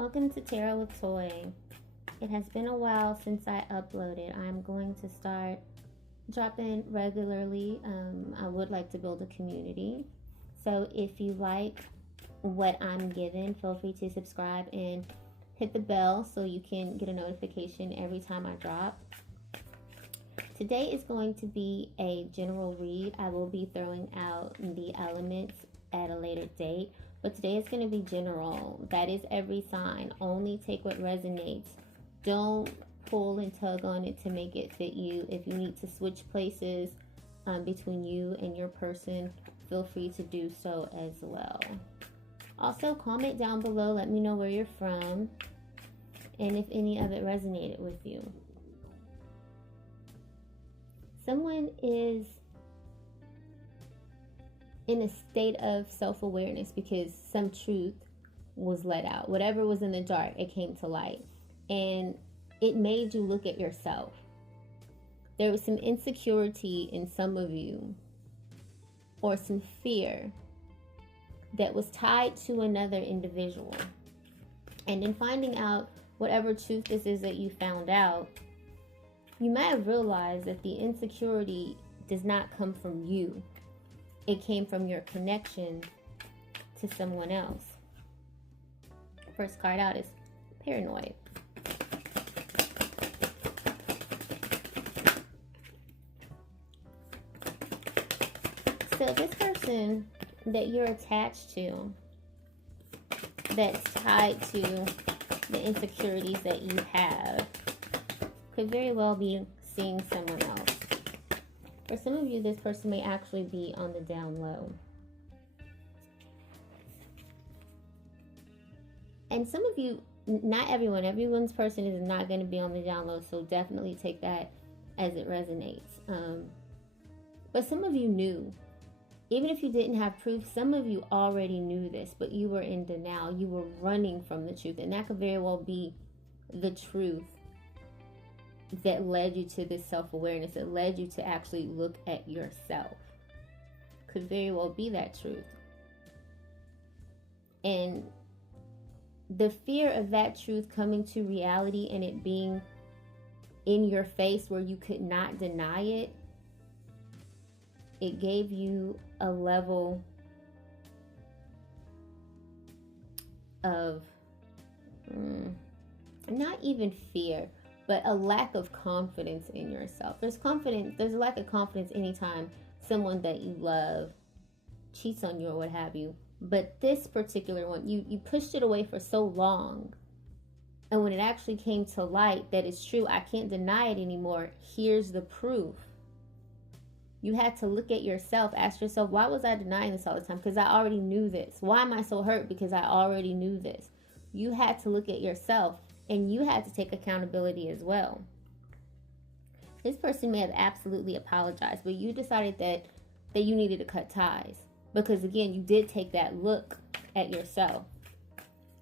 Welcome to Tarot with Toy. It has been a while since I uploaded. I'm going to start dropping regularly. I would like to build a community. So if you like what I'm given, feel free to subscribe and hit the bell so you can get a notification every time I drop. Today is going to be a general read. I will be throwing out the elements at a later date. But today is going to be general. That is every sign. Only take what resonates. Don't pull and tug on it to make it fit you. If you need to switch places between you and your person, feel free to do so as well. Also, comment down below. Let me know where you're from and if any of it resonated with you. Someone is in a state of self-awareness because some truth was let out. Whatever was in the dark, it came to light. And it made you look at yourself. There was some insecurity in some of you, or some fear that was tied to another individual. And in finding out whatever truth this is that you found out, you might have realized that the insecurity does not come from you. It came from your connection to someone else. First card out is paranoid. So this person that you're attached to, that's tied to the insecurities that you have, could very well be seeing someone else. For some of you, this person may actually be on the down low. And some of you, not everyone, everyone's person is not going to be on the down low, so definitely take that as it resonates. But some of you knew. Even if you didn't have proof, some of you already knew this, but you were in denial. You were running from the truth, and that could very well be the truth that led you to this self-awareness, that led you to actually look at yourself. Could very well be that truth. And the fear of that truth coming to reality and it being in your face where you could not deny it, it gave you a level of not even fear, but a lack of confidence in yourself. There's a lack of confidence anytime someone that you love cheats on you or what have you. But this particular one, you pushed it away for so long. And when it actually came to light that it's true, I can't deny it anymore, here's the proof. You had to look at yourself, ask yourself, why was I denying this all the time? Because I already knew this. Why am I so hurt? Because I already knew this. You had to look at yourself. And you had to take accountability as well. This person may have absolutely apologized, but you decided that you needed to cut ties. Because again, you did take that look at yourself.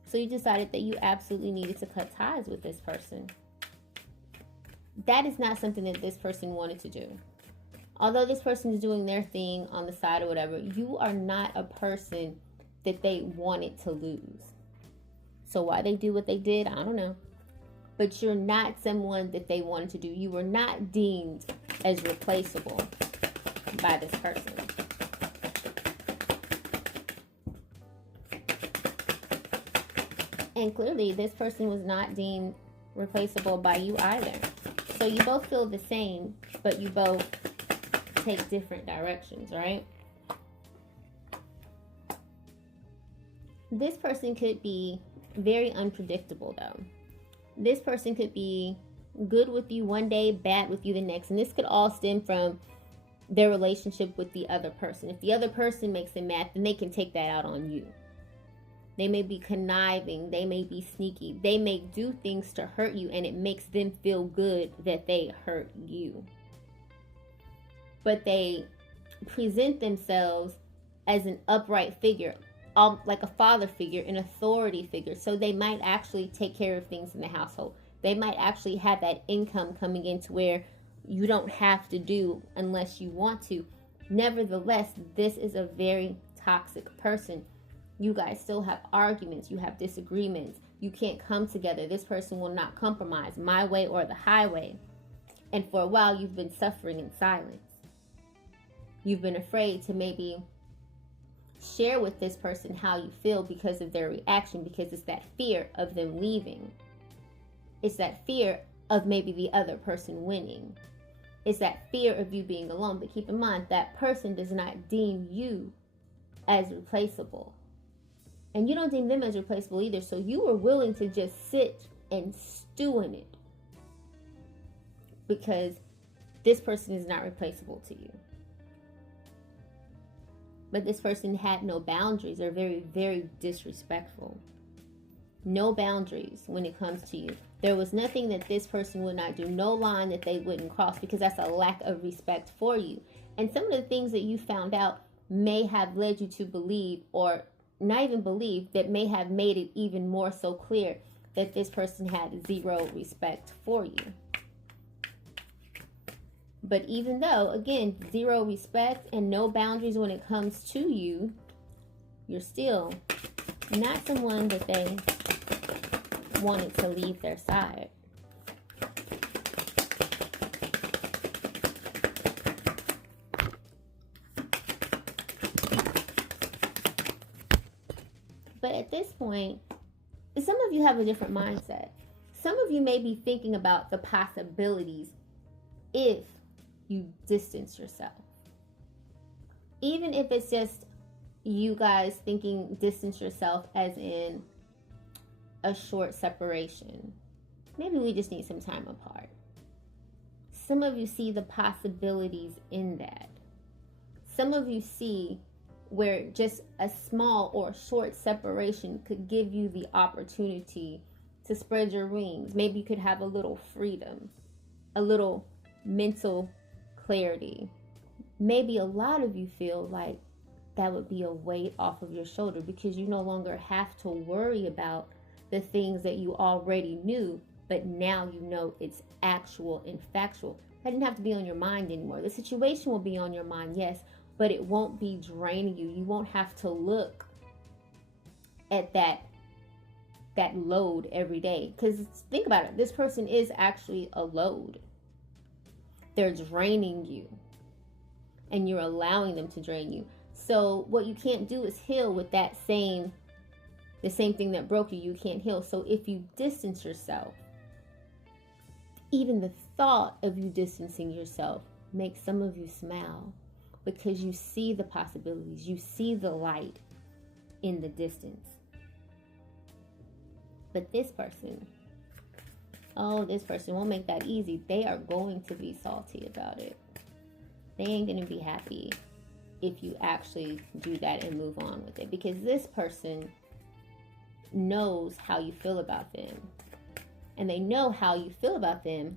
So you decided that you absolutely needed to cut ties with this person. That is not something that this person wanted to do. Although this person is doing their thing on the side or whatever, you are not a person that they wanted to lose. So why they do what they did, I don't know. But you're not someone that they wanted to do. You were not deemed as replaceable by this person. And clearly, this person was not deemed replaceable by you either. So you both feel the same, but you both take different directions, right? This person could be very unpredictable though. This person could be good with you one day, bad with you the next. And this could all stem from their relationship with the other person. If the other person makes them mad, then they can take that out on you. They may be conniving. They may be sneaky. They may do things to hurt you, and it makes them feel good that they hurt you. But they present themselves as an upright figure, like a father figure, an authority figure. So they might actually take care of things in the household. They might actually have that income coming in to where you don't have to do unless you want to. Nevertheless, this is a very toxic person. You guys still have arguments. You have disagreements. You can't come together. This person will not compromise, my way or the highway. And for a while, you've been suffering in silence. You've been afraid to maybe share with this person how you feel because of their reaction, because it's that fear of them leaving. It's that fear of maybe the other person winning. It's that fear of you being alone. But keep in mind, that person does not deem you as replaceable. And you don't deem them as replaceable either. So you are willing to just sit and stew in it because this person is not replaceable to you. But this person had no boundaries. They're very, very disrespectful. No boundaries when it comes to you. There was nothing that this person would not do. No line that they wouldn't cross, because that's a lack of respect for you. And some of the things that you found out may have led you to believe, or not even believe, that may have made it even more so clear that this person had zero respect for you. But even though, again, zero respect and no boundaries when it comes to you, you're still not someone that they wanted to leave their side. But at this point, some of you have a different mindset. Some of you may be thinking about the possibilities if you distance yourself. Even if it's just you guys thinking distance yourself as in a short separation. Maybe we just need some time apart. Some of you see the possibilities in that. Some of you see where just a small or short separation could give you the opportunity to spread your wings. Maybe you could have a little freedom, a little mental clarity. Maybe a lot of you feel like that would be a weight off of your shoulder because you no longer have to worry about the things that you already knew, but now you know it's actual and factual. That didn't have to be on your mind anymore. The situation will be on your mind, yes, but it won't be draining you. You won't have to look at that load every day. Because think about it, this person is actually a load. They're draining you, and you're allowing them to drain you. So what you can't do is heal with the same thing that broke you. You can't heal. So if you distance yourself, even the thought of you distancing yourself makes some of you smile because you see the possibilities. You see the light in the distance. But this person won't make that easy. They are going to be salty about it. They ain't going to be happy if you actually do that and move on with it, because this person knows how you feel about them, and they know how you feel about them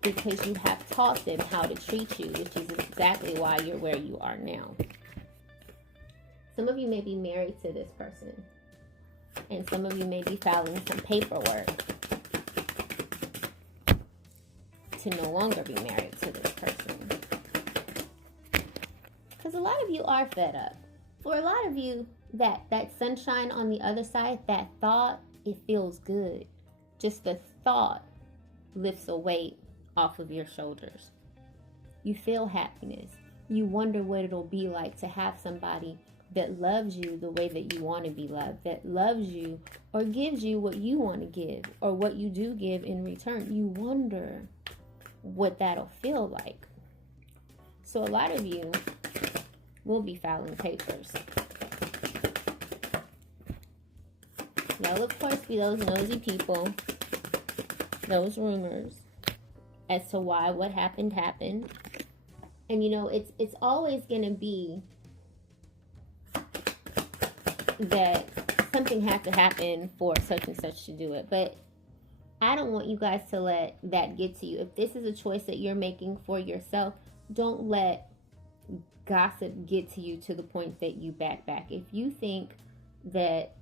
because you have taught them how to treat you, which is exactly why you're where you are now. Some of you may be married to this person, and some of you may be filing some paperwork to no longer be married to this person. Because a lot of you are fed up. For a lot of you, that sunshine on the other side, that thought, it feels good. Just the thought lifts a weight off of your shoulders. You feel happiness. You wonder what it'll be like to have somebody that loves you the way that you want to be loved, that loves you or gives you what you want to give or what you do give in return. You wonder what that'll feel like. So a lot of you will be filing papers. There'll of course be those nosy people, those rumors as to why what happened. And you know, it's always going to be that something has to happen for such and such to do it. But I don't want you guys to let that get to you. If this is a choice that you're making for yourself, don't let gossip get to you to the point that you back. If you think that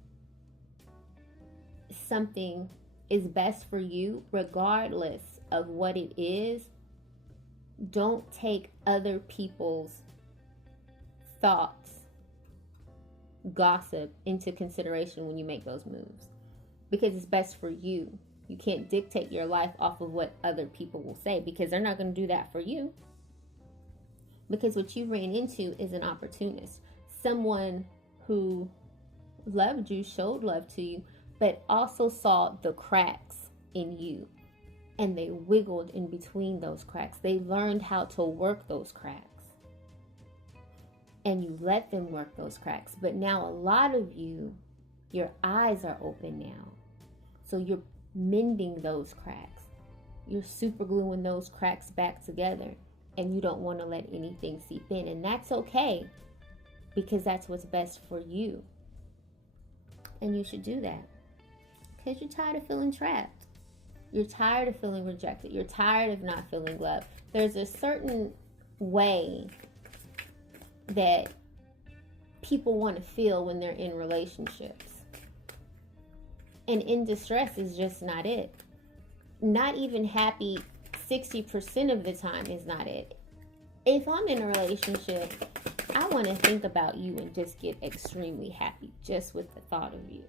something is best for you, regardless of what it is, don't take other people's thoughts, gossip into consideration when you make those moves. because it's best for you. You can't dictate your life off of what other people will say, because they're not going to do that for you. Because what you ran into is an opportunist, someone who loved you, showed love to you, but also saw the cracks in you, and they wiggled in between those cracks. They learned how to work those cracks, and you let them work those cracks. But now a lot of you, your eyes are open now, so you're mending those cracks. You're super gluing those cracks back together, and you don't want to let anything seep in. And that's okay, because that's what's best for you. And you should do that, because you're tired of feeling trapped. You're tired of feeling rejected. You're tired of not feeling loved. There's a certain way that people want to feel when they're in relationships. And in distress is just not it. Not even happy 60% of the time is not it. If I'm in a relationship, I want to think about you and just get extremely happy just with the thought of you.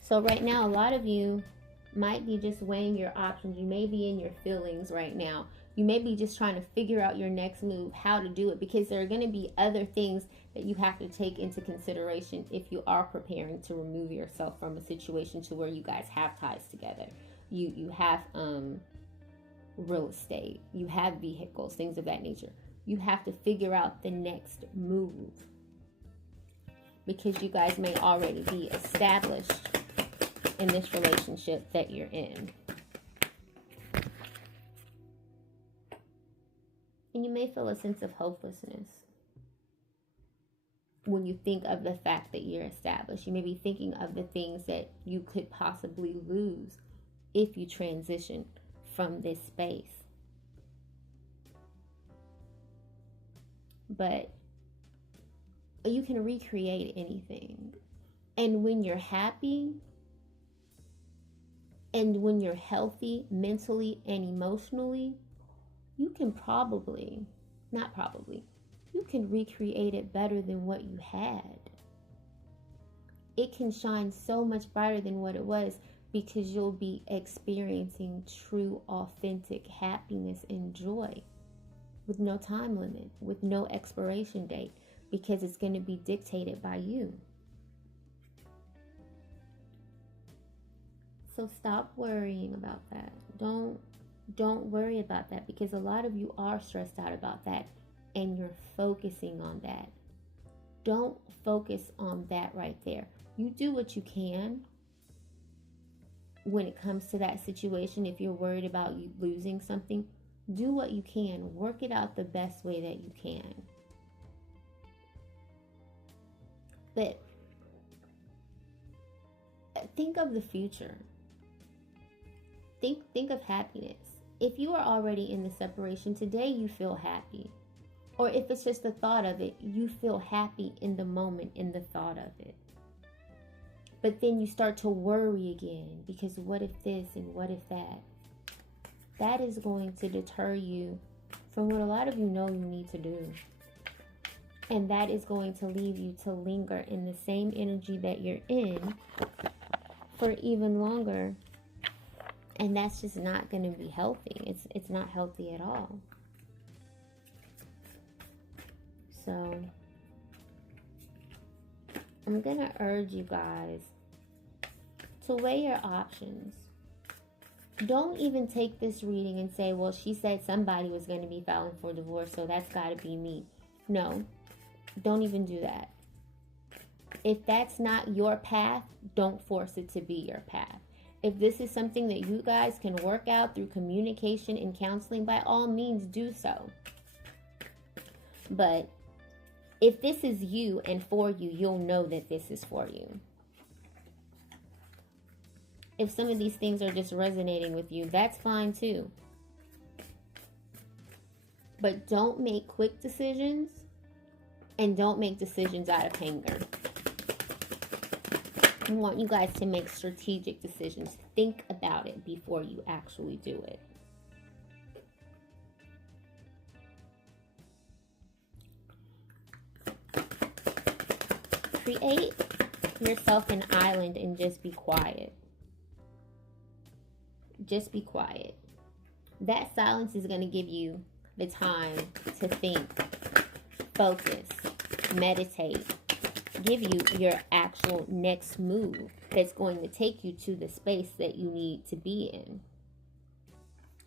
So right now, a lot of you might be just weighing your options. You may be in your feelings right now. You may be just trying to figure out your next move, how to do it, because there are going to be other things that you have to take into consideration if you are preparing to remove yourself from a situation to where you guys have ties together. You have real estate, you have vehicles, things of that nature. You have to figure out the next move, because you guys may already be established in this relationship that you're in. And you may feel a sense of hopelessness when you think of the fact that you're established. You may be thinking of the things that you could possibly lose if you transition from this space. But you can recreate anything. And when you're happy, and when you're healthy mentally and emotionally, you can you can recreate it better than what you had. It can shine so much brighter than what it was, because you'll be experiencing true, authentic happiness and joy with no time limit, with no expiration date, because it's going to be dictated by you. So stop worrying about that. Don't worry about that, because a lot of you are stressed out about that, and you're focusing on that. Don't focus on that right there. You do what you can when it comes to that situation. If you're worried about you losing something, do what you can. Work it out the best way that you can. But think of the future. Think of happiness. If you are already in the separation, today you feel happy. Or if it's just the thought of it, you feel happy in the moment, in the thought of it. But then you start to worry again, because what if this and what if that? That is going to deter you from what a lot of you know you need to do. And that is going to leave you to linger in the same energy that you're in for even longer. And that's just not going to be healthy. It's not healthy at all. So I'm going to urge you guys to weigh your options. Don't even take this reading and say, well, she said somebody was going to be filing for divorce, so that's got to be me. No, don't even do that. If that's not your path, don't force it to be your path. If this is something that you guys can work out through communication and counseling, by all means do so. But if this is you and for you, you'll know that this is for you. If some of these things are just resonating with you, that's fine too. But don't make quick decisions, and don't make decisions out of anger. I want you guys to make strategic decisions. Think about it before you actually do it. Create yourself an island and just be quiet. Just be quiet. That silence is going to give you the time to think, focus, meditate, give you your actual next move that's going to take you to the space that you need to be in.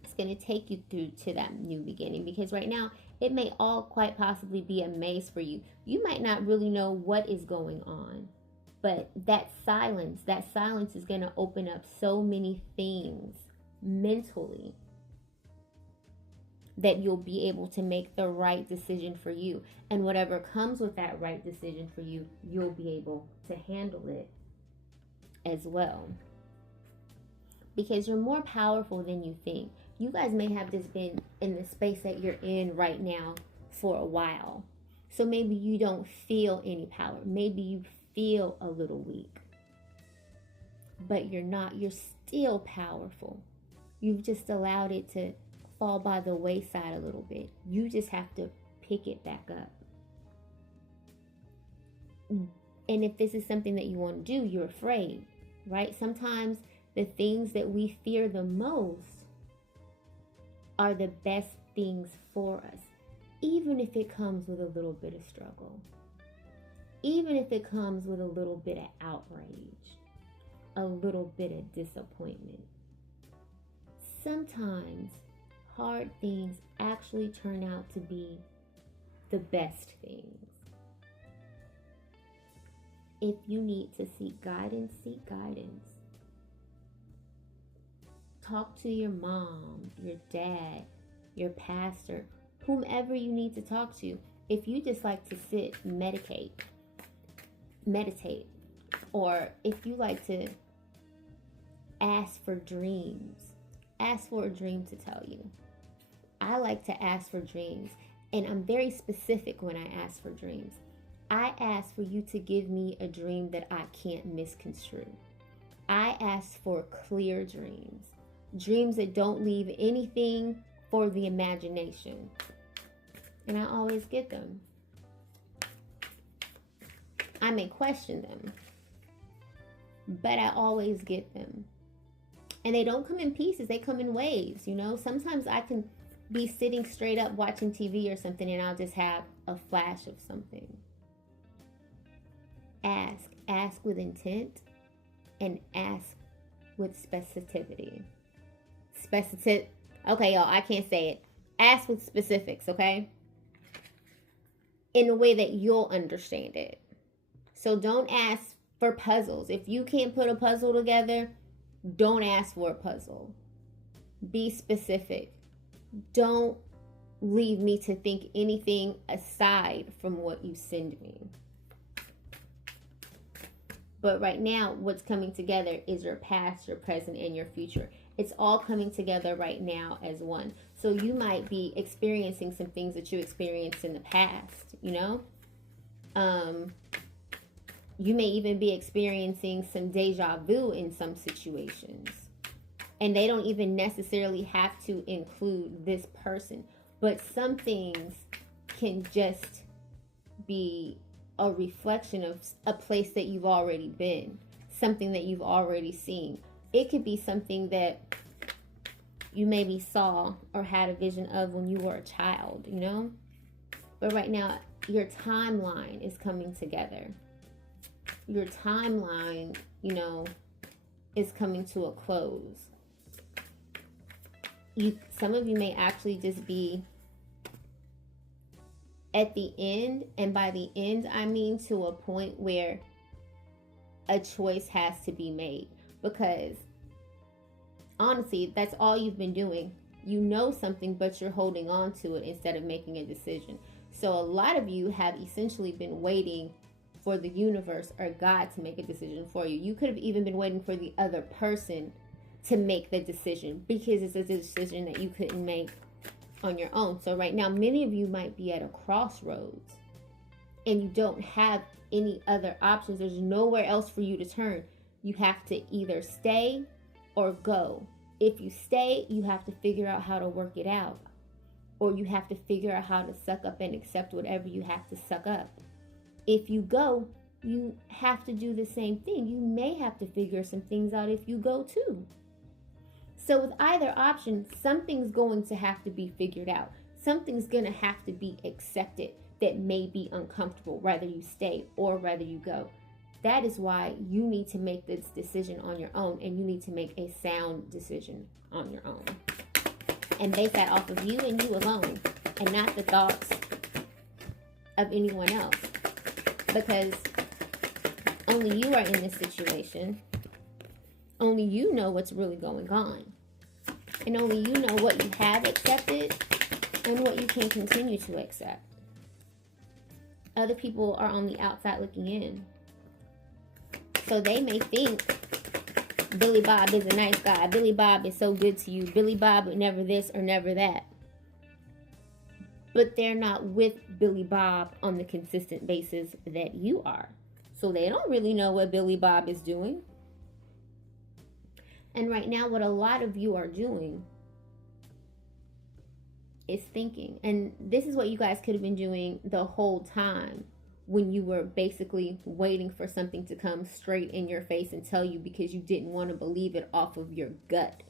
It's going to take you through to that new beginning, because right now it may all quite possibly be a maze for you. You might not really know what is going on, but that silence is going to open up so many things mentally that you'll be able to make the right decision for you. And whatever comes with that right decision for you, you'll be able to handle it as well. Because you're more powerful than you think. You guys may have just been in the space that you're in right now for a while. So maybe you don't feel any power. Maybe you feel a little weak. But you're not. You're still powerful. You've just allowed it to fall by the wayside a little bit. You just have to pick it back up. And if this is something that you want to do, you're afraid, right? Sometimes the things that we fear the most are the best things for us, even if it comes with a little bit of struggle, even if it comes with a little bit of outrage, a little bit of disappointment. Sometimes hard things actually turn out to be the best things. If you need to seek guidance, seek guidance. Talk to your mom, your dad, your pastor, whomever you need to talk to. If you just like to sit, meditate, or if you like to ask for dreams, ask for a dream to tell you. I like to ask for dreams, and I'm very specific when I ask for dreams. I ask for you to give me a dream that I can't misconstrue. I ask for clear dreams, dreams that don't leave anything for the imagination. And I always get them. I may question them, but I always get them. And they don't come in pieces, they come in waves, you know. Sometimes I can be sitting straight up watching TV or something, and I'll just have a flash of something. Ask with intent, and ask with specificity. Okay, y'all, I can't say it. Ask with specifics, okay? In a way that you'll understand it. So don't ask for puzzles. If you can't put a puzzle together, don't ask for a puzzle. Be specific. Don't leave me to think anything aside from what you send me. But right now, what's coming together is your past, your present, and your future. It's all coming together right now as one. So you might be experiencing some things that you experienced in the past, you know? You may even be experiencing some deja vu in some situations. And they don't even necessarily have to include this person. But some things can just be a reflection of a place that you've already been, something that you've already seen. It could be something that you maybe saw or had a vision of when you were a child, you know? But right now, your timeline is coming together. Your timeline, you know, is coming to a close. Some of you may actually just be at the end, and by the end, I mean to a point where a choice has to be made. Because honestly, that's all you've been doing. You know something, but you're holding on to it instead of making a decision. So a lot of you have essentially been waiting for the universe or God to make a decision for you. You could have even been waiting for the other person to make the decision, because it's a decision that you couldn't make on your own. So right now, many of you might be at a crossroads and you don't have any other options. There's nowhere else for you to turn. You have to either stay or go. If you stay, you have to figure out how to work it out, or you have to figure out how to suck up and accept whatever you have to suck up. If you go, you have to do the same thing. You may have to figure some things out if you go too. So with either option, something's going to have to be figured out. Something's going to have to be accepted that may be uncomfortable, whether you stay or whether you go. That is why you need to make this decision on your own, and you need to make a sound decision on your own. And base that off of you and you alone, and not the thoughts of anyone else. Because only you are in this situation. Only you know what's really going on. And only you know what you have accepted and what you can continue to accept. Other people are on the outside looking in. So they may think Billy Bob is a nice guy. Billy Bob is so good to you. Billy Bob would never this or never that. But they're not with Billy Bob on the consistent basis that you are. So they don't really know what Billy Bob is doing. And right now, what a lot of you are doing is thinking. And this is what you guys could have been doing the whole time, when you were basically waiting for something to come straight in your face and tell you, because you didn't want to believe it off of your gut.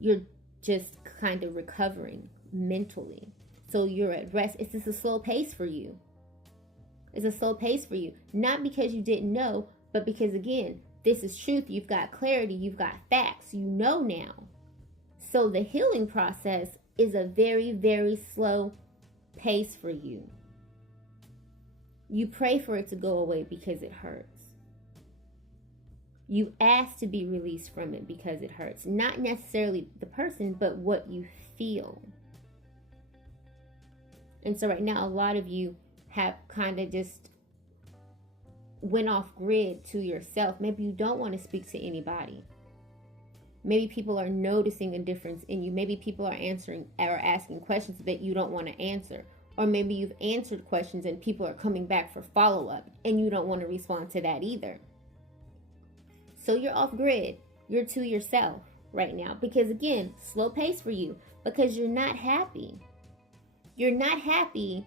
You're just kind of recovering mentally. So you're at rest. It's just a slow pace for you. It's a slow pace for you. Not because you didn't know, but because, again, this is truth. You've got clarity. You've got facts. You know now. So the healing process is a very, very slow pace for you. You pray for it to go away because it hurts. You ask to be released from it because it hurts. Not necessarily the person, but what you feel. And so right now, a lot of you have kind of just went off grid to yourself. Maybe you don't want to speak to anybody. Maybe people are noticing a difference in you. Maybe people are answering or asking questions that you don't want to answer. Or maybe you've answered questions and people are coming back for follow-up and you don't want to respond to that either. So you're off grid. You're to yourself right now. Because again, slow pace for you. Because you're not happy. You're not happy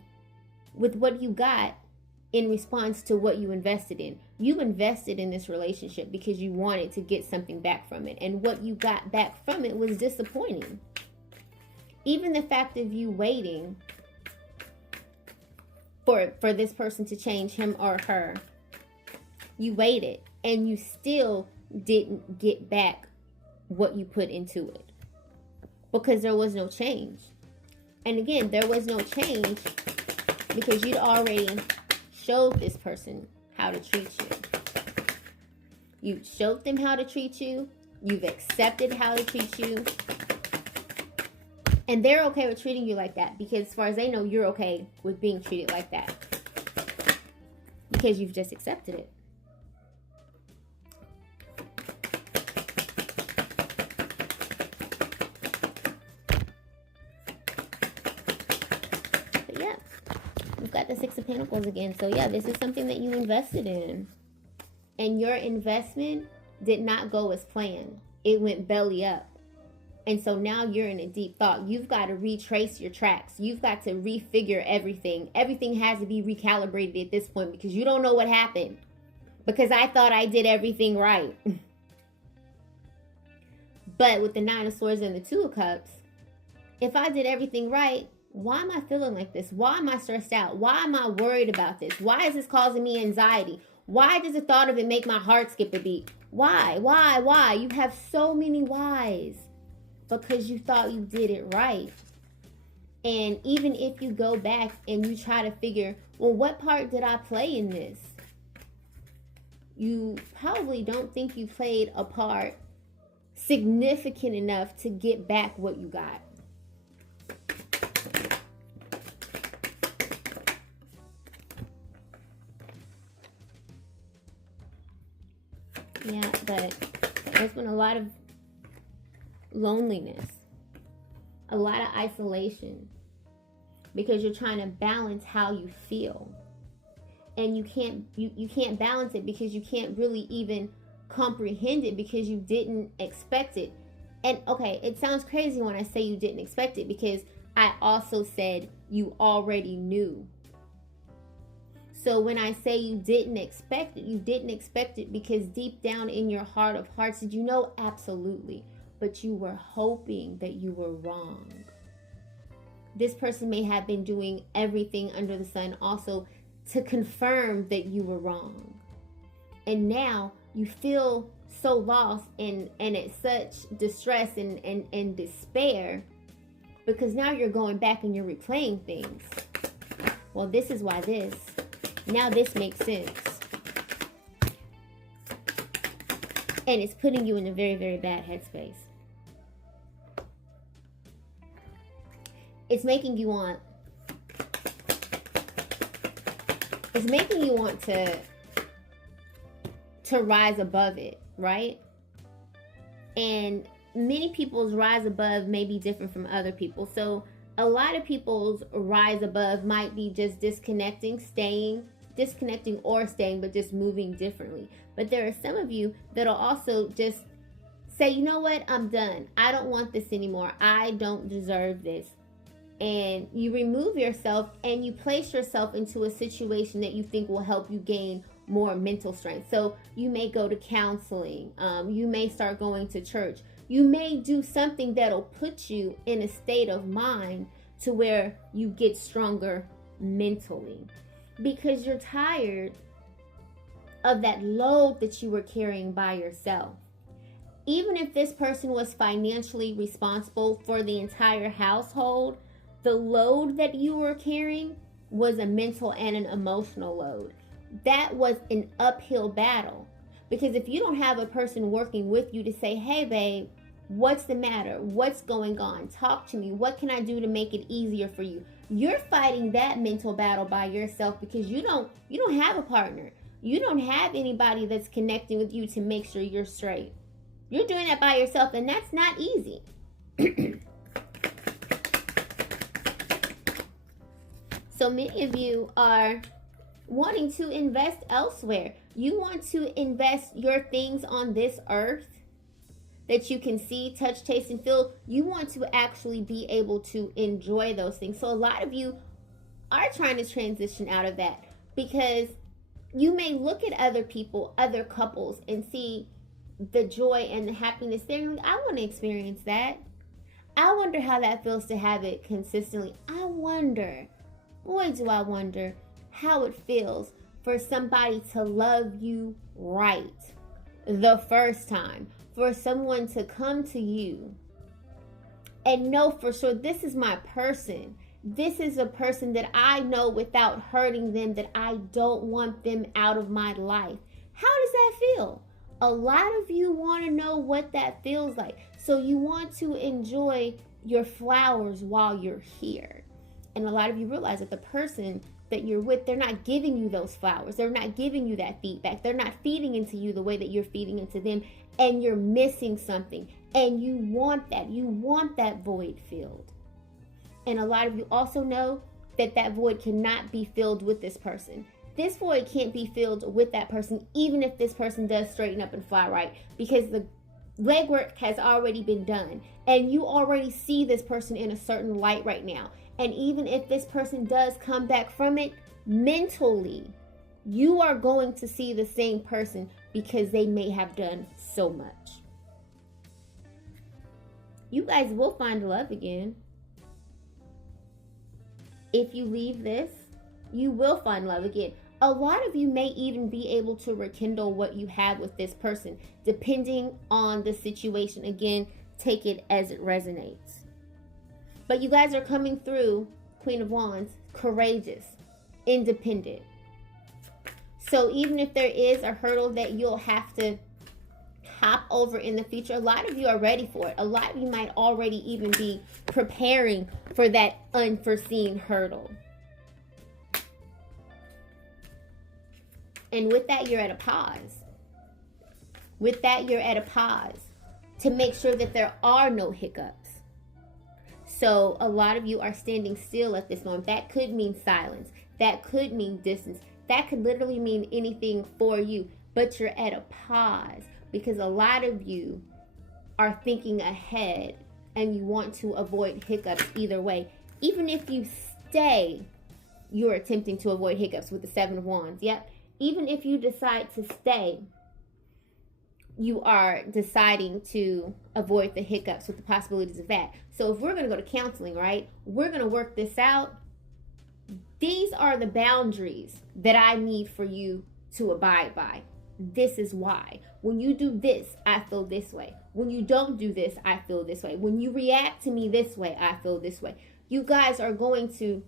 with what you got in response to what you invested in. You invested in this relationship because you wanted to get something back from it. And what you got back from it was disappointing. Even the fact of you waiting for this person to change, him or her. You waited and you still didn't get back what you put into it. Because there was no change. And again, there was no change because you'd already showed this person how to treat you. You showed them how to treat you. You've accepted how to treat you. And they're okay with treating you like that because as far as they know, you're okay with being treated like that. Because you've just accepted it. But yeah, we've got the Six of Pentacles again. So yeah, this is something that you invested in. And your investment did not go as planned. It went belly up. And so now you're in a deep thought. You've got to retrace your tracks. You've got to refigure everything. Everything has to be recalibrated at this point because you don't know what happened. Because I thought I did everything right. But with the Nine of Swords and the Two of Cups, if I did everything right, why am I feeling like this? Why am I stressed out? Why am I worried about this? Why is this causing me anxiety? Why does the thought of it make my heart skip a beat? Why? You have so many whys. Because you thought you did it right. And even if you go back and you try to figure, well, what part did I play in this? You probably don't think you played a part significant enough to get back what you got. Yeah, but there's been a lot of loneliness, a lot of isolation, because you're trying to balance how you feel, and you can't balance it because you can't really even comprehend it because you didn't expect it. And okay, it sounds crazy when I say you didn't expect it because I also said you already knew. So when I say you didn't expect it, you didn't expect it because deep down in your heart of hearts, did you know? Absolutely. But you were hoping that you were wrong. This person may have been doing everything under the sun also to confirm that you were wrong. And now you feel so lost and at such distress and despair because now you're going back and you're replaying things. Well, this is why this. Now this makes sense. And it's putting you in a very, very bad headspace. It's making you want to rise above it, right? And many people's rise above may be different from other people. So a lot of people's rise above might be just disconnecting or staying, but just moving differently. But there are some of you that'll also just say, you know what, I'm done. I don't want this anymore. I don't deserve this. And you remove yourself and you place yourself into a situation that you think will help you gain more mental strength. So you may go to counseling. You may start going to church. You may do something that'll put you in a state of mind to where you get stronger mentally because you're tired of that load that you were carrying by yourself. Even if this person was financially responsible for the entire household, the load that you were carrying was a mental and an emotional load. That was an uphill battle. Because if you don't have a person working with you to say, hey, babe, what's the matter? What's going on? Talk to me. What can I do to make it easier for you? You're fighting that mental battle by yourself because you don't have a partner. You don't have anybody that's connecting with you to make sure you're straight. You're doing that by yourself, and that's not easy. So many of you are wanting to invest elsewhere. You want to invest your things on this earth that you can see, touch, taste, and feel. You want to actually be able to enjoy those things. So a lot of you are trying to transition out of that because you may look at other people, other couples, and see the joy and the happiness there. And I want to experience that. I wonder how that feels to have it consistently. I wonder, boy, do I wonder how it feels for somebody to love you right the first time. For someone to come to you and know for sure this is my person. This is a person that I know without hurting them, that I don't want them out of my life. How does that feel? A lot of you want to know what that feels like. So you want to enjoy your flowers while you're here. And a lot of you realize that the person that you're with, they're not giving you those flowers. They're not giving you that feedback. They're not feeding into you the way that you're feeding into them. And you're missing something. And you want that. You want that void filled. And a lot of you also know that that void cannot be filled with this person. This void can't be filled with that person, even if this person does straighten up and fly right. Because the legwork has already been done. And you already see this person in a certain light right now. And even if this person does come back from it, mentally, you are going to see the same person because they may have done so much. You guys will find love again. If you leave this, you will find love again. A lot of you may even be able to rekindle what you have with this person, depending on the situation. Again, take it as it resonates. But you guys are coming through, Queen of Wands, courageous, independent. So even if there is a hurdle that you'll have to hop over in the future, a lot of you are ready for it. A lot of you might already even be preparing for that unforeseen hurdle. And with that, you're at a pause. With that, you're at a pause to make sure that there are no hiccups. So a lot of you are standing still at this moment. That could mean silence. That could mean distance. That could literally mean anything for you. But you're at a pause because a lot of you are thinking ahead and you want to avoid hiccups either way. Even if you stay you're attempting to avoid hiccups with the Seven of Wands. Yep. Even if you decide to stay, you are deciding to avoid the hiccups with the possibilities of that. So if we're going to go to counseling, right, we're going to work this out. These are the boundaries that I need for you to abide by. This is why. When you do this, I feel this way. When you don't do this, I feel this way. When you react to me this way, I feel this way. You guys are going to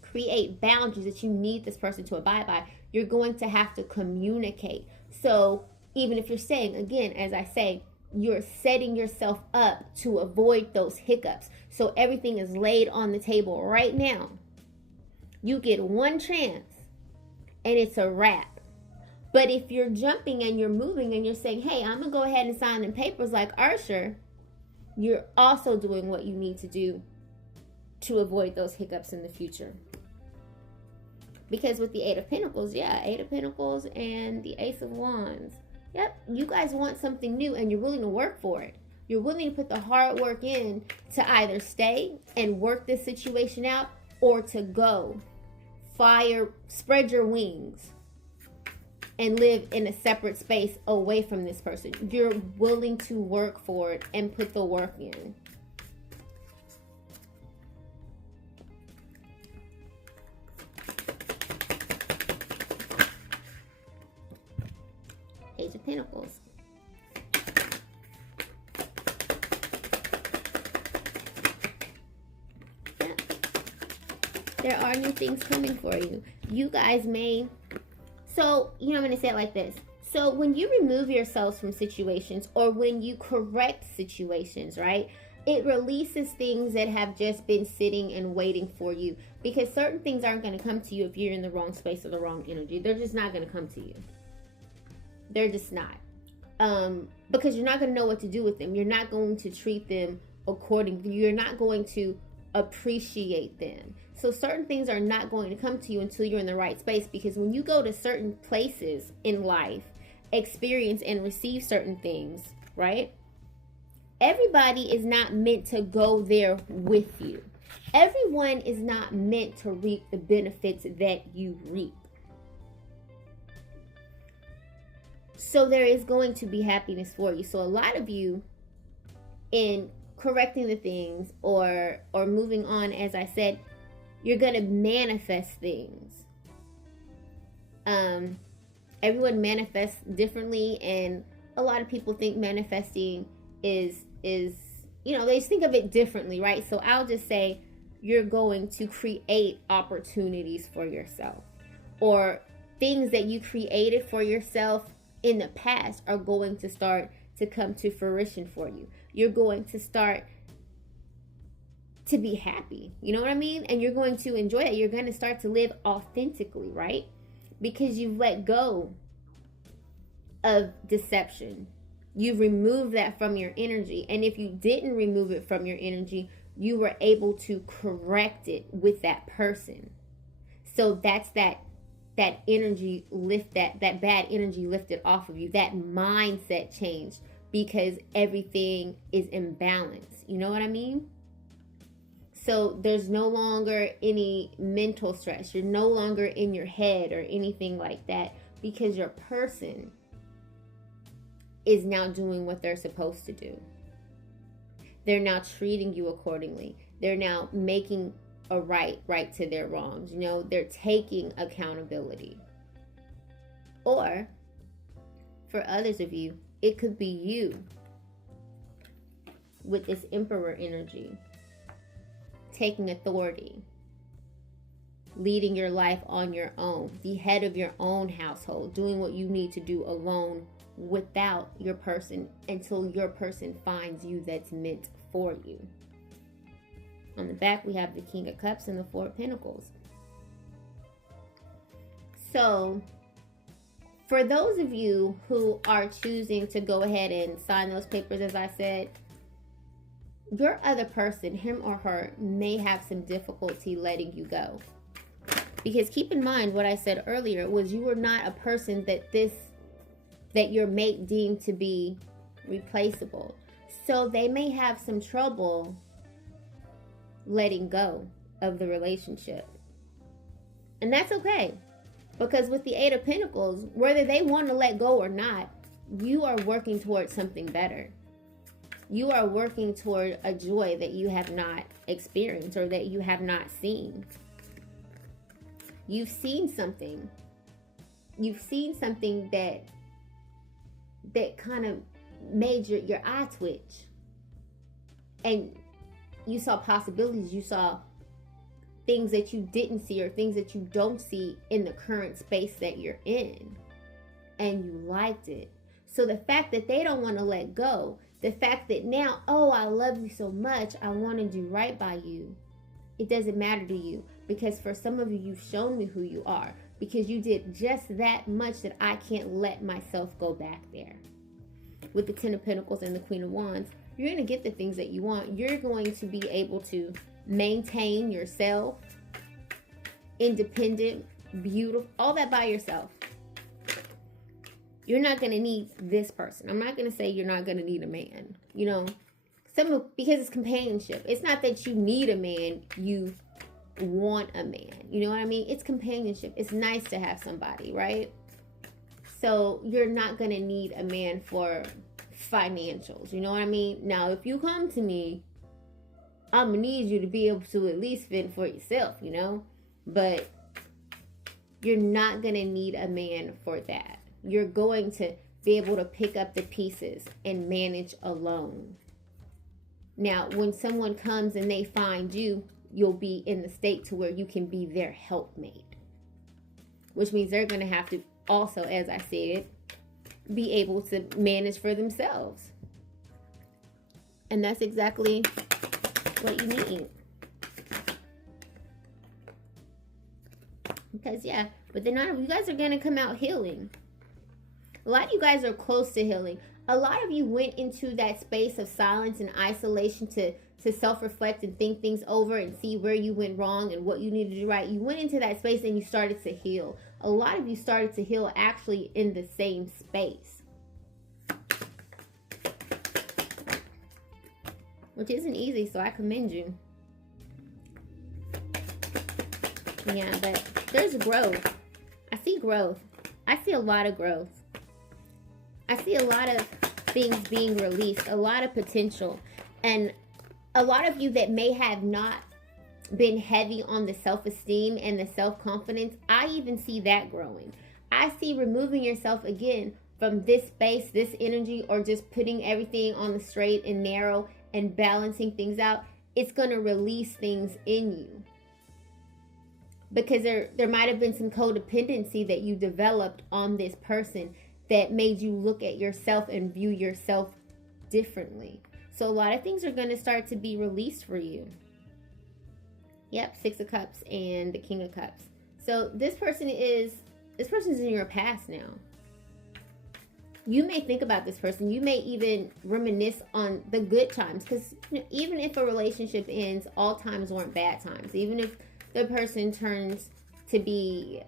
create boundaries that you need this person to abide by. You're going to have to communicate. So even if you're saying, again, as I say, you're setting yourself up to avoid those hiccups. So everything is laid on the table right now. You get one chance and it's a wrap. But if you're jumping and you're moving and you're saying, hey, I'm going to go ahead and sign the papers like Ursher, you're also doing what you need to do to avoid those hiccups in the future. Because with the Eight of Pentacles, Eight of Pentacles and the Ace of Wands, you guys want something new and you're willing to work for it. You're willing to put the hard work in to either stay and work this situation out or to go. Spread your wings and live in a separate space away from this person. You're willing to work for it and put the work in. Page of Pentacles. There are new things coming for you. You guys may... So, I'm going to say it like this. So, when you remove yourselves from situations or when you correct situations, right, it releases things that have just been sitting and waiting for you. Because certain things aren't going to come to you if you're in the wrong space or the wrong energy. They're just not going to come to you. They're just not. Because you're not going to know what to do with them. You're not going to treat them accordingly. You're not going to appreciate them. So certain things are not going to come to you until you're in the right space, because when you go to certain places in life, experience and receive certain things, right? Everybody is not meant to go there with you. Everyone is not meant to reap the benefits that you reap. So there is going to be happiness for you. So a lot of you, in correcting the things or moving on, as I said, you're going to manifest things. Everyone manifests differently, and a lot of people think manifesting is they just think of it differently, right? So I'll just say you're going to create opportunities for yourself, or things that you created for yourself in the past are going to start to come to fruition for you. You're going to start to be happy. You know what I mean? And you're going to enjoy it. You're going to start to live authentically, right? Because you've let go of deception. You've removed that from your energy. And if you didn't remove it from your energy, you were able to correct it with that person. So that's that energy lift, that bad energy lifted off of you. That mindset changed because everything is in balance. You know what I mean? So there's no longer any mental stress. You're no longer in your head or anything like that, because your person is now doing what they're supposed to do. They're now treating you accordingly. They're now making a right to their wrongs. They're taking accountability. Or for others of you, it could be you with this Emperor energy, taking authority, leading your life on your own, the head of your own household, doing what you need to do alone without your person until your person finds you that's meant for you. On the back, we have the King of Cups and the Four of Pentacles. So, for those of you who are choosing to go ahead and sign those papers, as I said, your other person, him or her, may have some difficulty letting you go. Because keep in mind what I said earlier was you were not a person that your mate deemed to be replaceable. So they may have some trouble letting go of the relationship. And that's okay. Because with the Eight of Pentacles, whether they want to let go or not, you are working towards something better. You are working toward a joy that you have not experienced or that you have not seen. You've seen something. You've seen something that kind of made your eye twitch. And you saw possibilities. You saw things that you didn't see or things that you don't see in the current space that you're in. And you liked it. So the fact that they don't want to let go, the fact that now, oh, I love you so much, I want to do right by you, it doesn't matter to you. Because for some of you, you've shown me who you are. Because you did just that much that I can't let myself go back there. With the Ten of Pentacles and the Queen of Wands, you're going to get the things that you want. You're going to be able to maintain yourself, independent, beautiful, all that by yourself. You're not going to need this person. I'm not going to say you're not going to need a man. You know, because it's companionship. It's not that you need a man, you want a man. You know what I mean? It's companionship. It's nice to have somebody, right? So you're not going to need a man for financials. You know what I mean? Now, if you come to me, I'm going to need you to be able to at least fend for yourself, you know? But you're not going to need a man for that. You're going to be able to pick up the pieces and manage alone. Now, when someone comes and they find you, you'll be in the state to where you can be their helpmate. Which means they're going to have to also, as I said, be able to manage for themselves. And that's exactly what you need. Because, yeah, but then none of you guys are going to come out healing. A lot of you guys are close to healing. A lot of you went into that space of silence and isolation to self-reflect and think things over and see where you went wrong and what you needed to do right. You went into that space and you started to heal. A lot of you started to heal actually in the same space. Which isn't easy, so I commend you. Yeah, but there's growth. I see growth. I see a lot of growth. I see a lot of things being released, a lot of potential. And a lot of you that may have not been heavy on the self-esteem and the self-confidence, I even see that growing. I see removing yourself again from this space, this energy, or just putting everything on the straight and narrow and balancing things out. It's going to release things in you. Because there might have been some codependency that you developed on this person that made you look at yourself and view yourself differently. So a lot of things are going to start to be released for you. Yep, Six of Cups and the King of Cups. So this person is in your past now. You may think about this person. You may even reminisce on the good times. Because even if a relationship ends, all times weren't bad times. Even if the person turns to be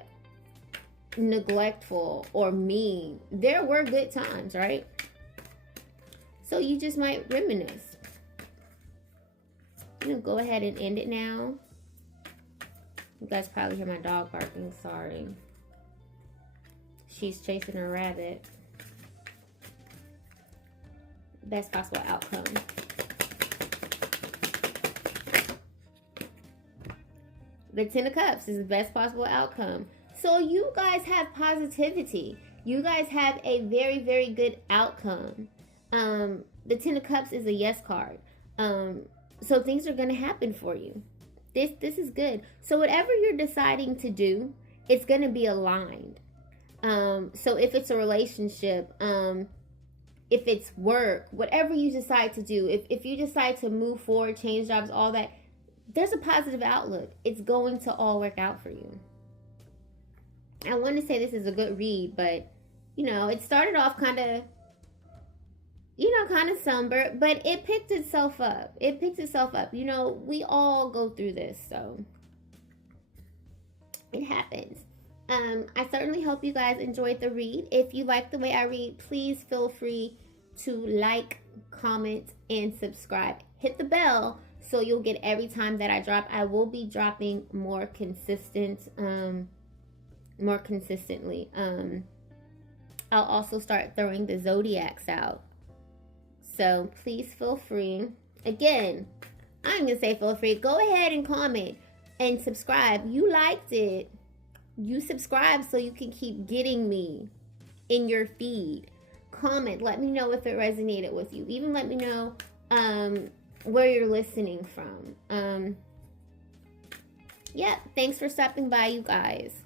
neglectful or mean, there were good times, right? So you just might reminisce. I'm going to go ahead and end it now. You guys probably hear my dog barking. Sorry. She's chasing a rabbit. Best possible outcome. The Ten of Cups is the best possible outcome. So you guys have positivity. You guys have a very, very good outcome. The Ten of Cups is a yes card. So things are going to happen for you. This is good. So whatever you're deciding to do, it's going to be aligned. So if it's a relationship, if it's work, whatever you decide to do, if you decide to move forward, change jobs, all that, there's a positive outlook. It's going to all work out for you. I want to say this is a good read, but, it started off kind of somber, but it picked itself up. We all go through this, so it happens. I certainly hope you guys enjoyed the read. If you like the way I read, please feel free to like, comment, and subscribe. Hit the bell so you'll get every time that I drop. I will be dropping more consistently. I'll also start throwing the zodiacs out. So please feel free. Again, I'm gonna say feel free. Go ahead and comment and subscribe. You liked it. You subscribe so you can keep getting me in your feed. Comment. Let me know if it resonated with you. Even let me know where you're listening from. Yeah, thanks for stopping by, you guys.